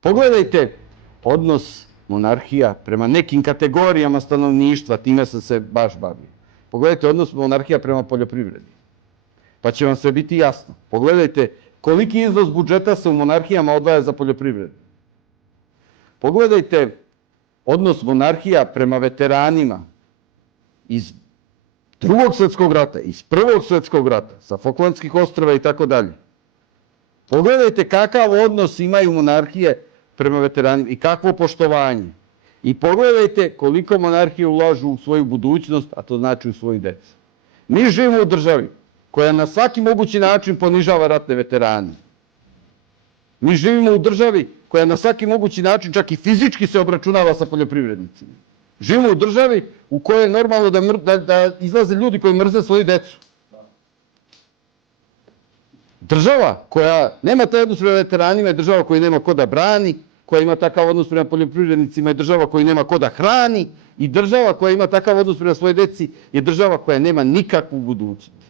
Pogledajte odnos monarhija prema nekim kategorijama stanovništva, time sam se baš bavio. Pogledajte odnos monarhija prema poljoprivredi. Pa će vam sve biti jasno. Pogledajte koliki iznos budžeta se u monarhijama odvaja za poljoprivredu. Pogledajte odnos monarhija prema veteranima iz Drugog svjetskog rata, iz Prvog svjetskog rata, sa Falklandskih ostrava i tako dalje. Pogledajte kakav odnos imaju monarhije prema veteranima i kakvo poštovanje. I pogledajte koliko monarhije ulažu u svoju budućnost, a to znači u svoju decu. Mi živimo u državi koja na svaki mogući način ponižava ratne veterane. Mi živimo u državi koja na svaki mogući način čak i fizički se obračunava sa poljoprivrednicima. Živimo u državi u kojoj je normalno da izlaze ljudi koji mrze svoju decu. Država koja nema taj odnos prema veteranima je država koja nema ko da brani, koja ima takav odnos prema poljoprivrednicima je država koja nema ko da hrani i država koja ima takav odnos prema svojoj deci je država koja nema nikakvu budućnost.